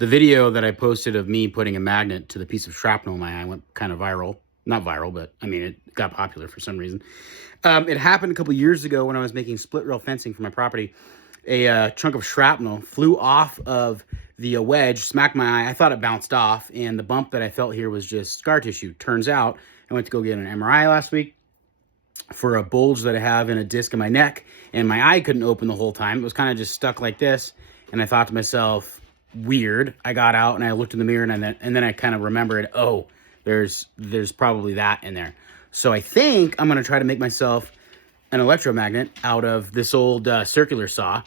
The video that I posted of me putting a magnet to the piece of shrapnel in my eye went kind of viral. Not viral, but I mean, it got popular for some reason. It happened a couple years ago when I was making split rail fencing for my property. A chunk of shrapnel flew off of the wedge, smacked my eye. I thought it bounced off, and the bump that I felt here was just scar tissue. Turns out, I went to go get an MRI last week for a bulge that I have in a disc in my neck, and my eye couldn't open the whole time. It was kind of just stuck like this, and I thought to myself, weird. I got out and I looked in the mirror, and then I kind of remembered, oh, there's probably that in there. So I think I'm gonna try to make myself an electromagnet out of this old circular saw,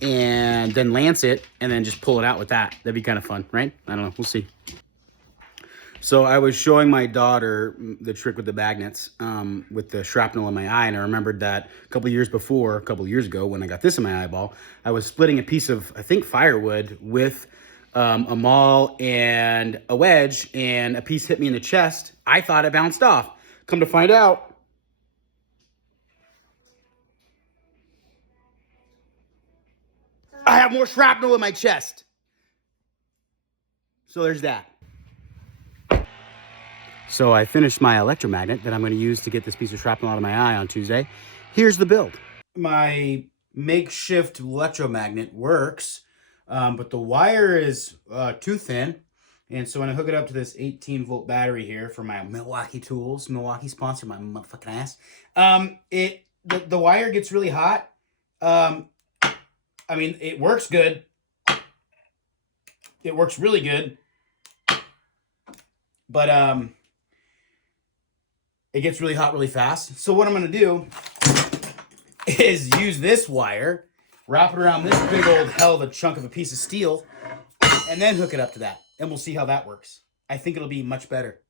and then lance it, and then just pull it out with that. That'd be kind of fun, right? I don't know, we'll see. So I was showing my daughter the trick with the magnets, with the shrapnel in my eye, and I remembered that a couple years ago, when I got this in my eyeball, I was splitting a piece of, I think, firewood with a maul and a wedge, and a piece hit me in the chest. I thought it bounced off. Come to find out, I have more shrapnel in my chest. So there's that. So I finished my electromagnet that I'm going to use to get this piece of shrapnel out of my eye on Tuesday. Here's the build. My makeshift electromagnet works, but the wire is too thin. And so when I hook it up to this 18-volt battery here for my Milwaukee tools, Milwaukee sponsor my motherfucking ass, the wire gets really hot. I mean, it works good. It works really good. But it gets really hot really fast. So what I'm going to do is use this wire, wrap it around this big old hell of a chunk of a piece of steel, and then hook it up to that. And we'll see how that works. I think it'll be much better.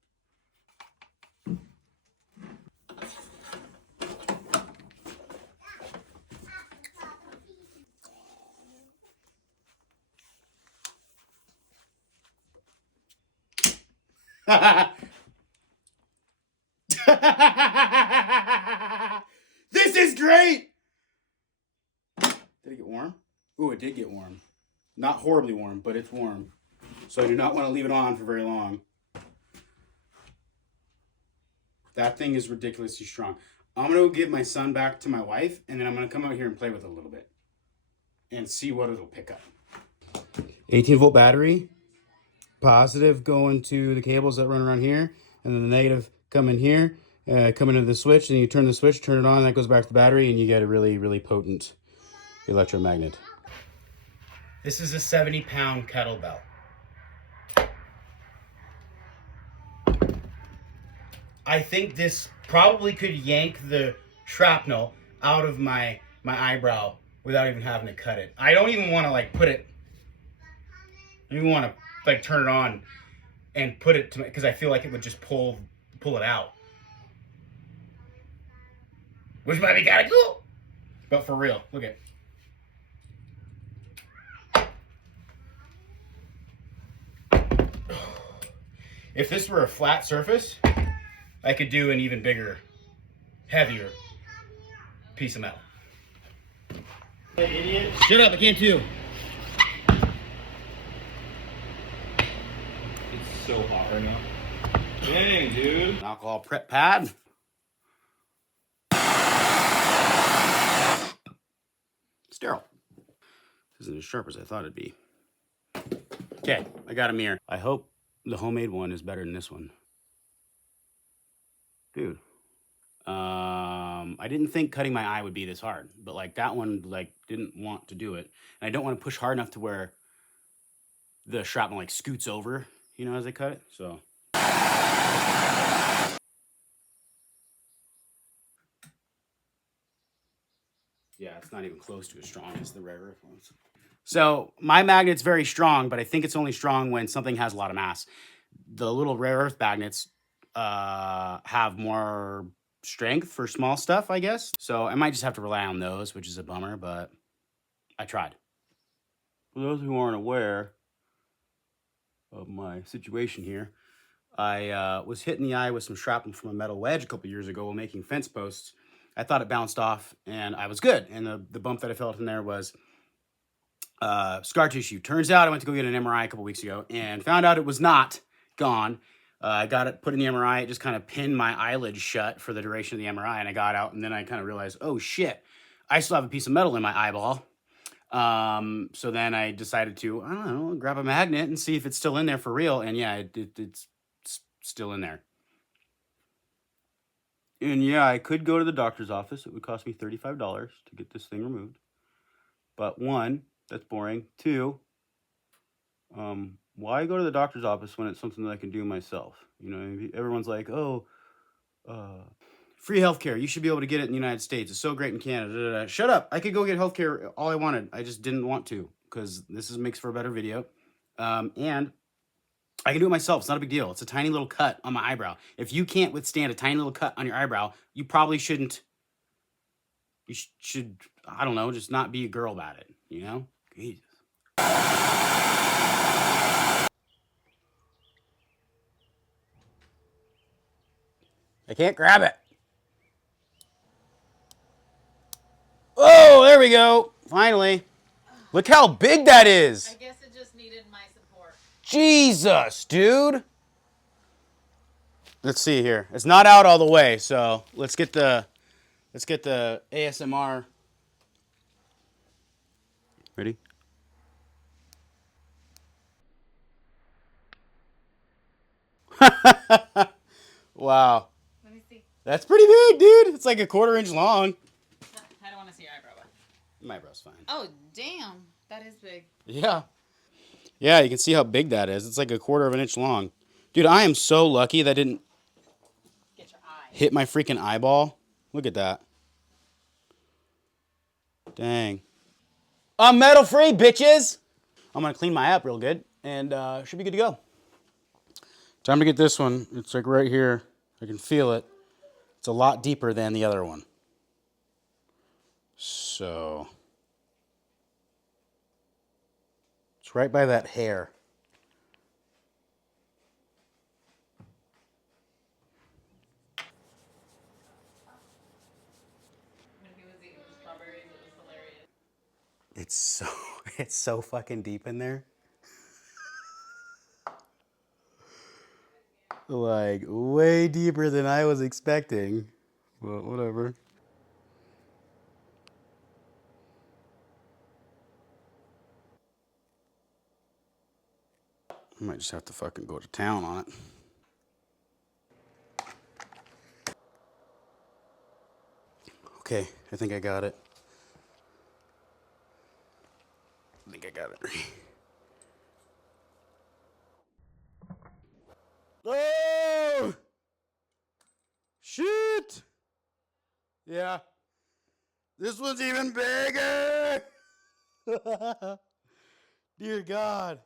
This is great! Did it get warm? Ooh, it did get warm. Not horribly warm, but it's warm. So I do not want to leave it on for very long. That thing is ridiculously strong. I'm going to go give my son back to my wife, and then I'm going to come out here and play with it a little bit and see what it'll pick up. 18-volt battery. Positive going to the cables that run around here, and then the negative come in here, come into the switch, and you turn the switch, turn it on, that goes back to the battery, and you get a really, really potent electromagnet. This is a 70-pound kettlebell. I think this probably could yank the shrapnel out of my eyebrow without even having to cut it. I don't even want to like put it, I don't even want to like turn it on and put it to, because I feel like it would just pull it out, which might be kind of cool. But for real, look at. If this were a flat surface, I could do an even bigger, heavier piece of metal. Hey, idiot. Shut up, I can't too. It's so hot right now. Dang, dude. Alcohol prep pad. Sterile. Isn't as sharp as I thought it'd be. Okay, I got a mirror. I hope the homemade one is better than this one. Dude. I didn't think cutting my eye would be this hard, but like that one like didn't want to do it. And I don't want to push hard enough to where the shrapnel like scoots over, you know, as I cut it. So yeah, it's not even close to as strong as the rare earth ones. So my magnet's very strong, but I think it's only strong when something has a lot of mass. The little rare earth magnets have more strength for small stuff, I guess. So I might just have to rely on those, which is a bummer, but I tried. For those who aren't aware of my situation here, I was hit in the eye with some shrapnel from a metal wedge a couple years ago while making fence posts. I thought it bounced off and I was good. And the bump that I felt in there was scar tissue. Turns out I went to go get an MRI a couple weeks ago and found out it was not gone. I got it put in the MRI. It just kind of pinned my eyelid shut for the duration of the MRI, and I got out, and then I kind of realized, oh shit, I still have a piece of metal in my eyeball. So then I decided to, I don't know, grab a magnet and see if it's still in there for real. And yeah, it's still in there. And yeah, I could go to the doctor's office. It would cost me $35 to get this thing removed. But one, that's boring. Two, why go to the doctor's office when it's something that I can do myself? You know, everyone's like, oh, free healthcare. You should be able to get it in the United States. It's so great in Canada. Da, da, da. Shut up. I could go get healthcare all I wanted. I just didn't want to because makes for a better video. And I can do it myself. It's not a big deal. It's a tiny little cut on my eyebrow. If you can't withstand a tiny little cut on your eyebrow, you probably shouldn't. You should, I don't know, just not be a girl about it, you know? Jesus. I can't grab it. Oh, there we go. Finally. Look how big that is. I guess it just needed my support. Jesus, dude. Let's see here. It's not out all the way, so let's get the ASMR. Ready? Wow. Let me see. That's pretty big, dude. It's like a 1/4 inch long. I don't want to see your eyebrow. My eyebrow's fine. Oh, damn. That is big. Yeah. Yeah, you can see how big that is. It's like a 1/4 inch long. Dude, I am so lucky that didn't Get your eye. hit my freaking eyeball. Look at that. Dang. I'm metal free, bitches. I'm going to clean my eye up real good and should be good to go. Time to get this one. It's like right here. I can feel it. It's a lot deeper than the other one. So it's right by that hair. When he was eating the strawberries, it was hilarious. It's so fucking deep in there. Like way deeper than I was expecting. But whatever. I might just have to fucking go to town on it. Okay, I think I got it. I think I got it. Oh! Shit! Yeah. This one's even bigger! Dear God.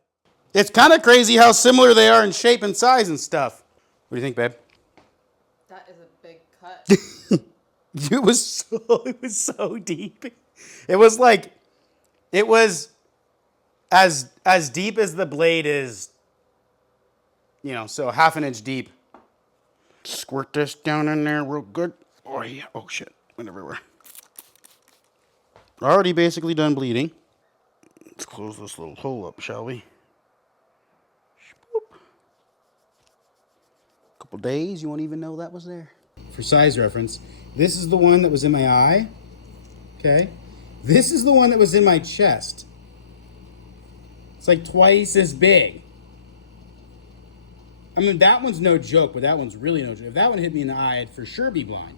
It's kind of crazy how similar they are in shape and size and stuff. What do you think, babe? That is a big cut. It was so deep. It was like, it was as deep as the blade is, you know, so 1/2 inch deep. Squirt this down in there real good. Oh yeah, oh shit, went everywhere. Already basically done bleeding. Let's close this little hole up, shall we? Couple days, you won't even know that was there. For size reference, this is the one that was in my eye. Okay. This is the one that was in my chest. It's like twice as big. I mean, that one's no joke, but that one's really no joke. If that one hit me in the eye, I'd for sure be blind.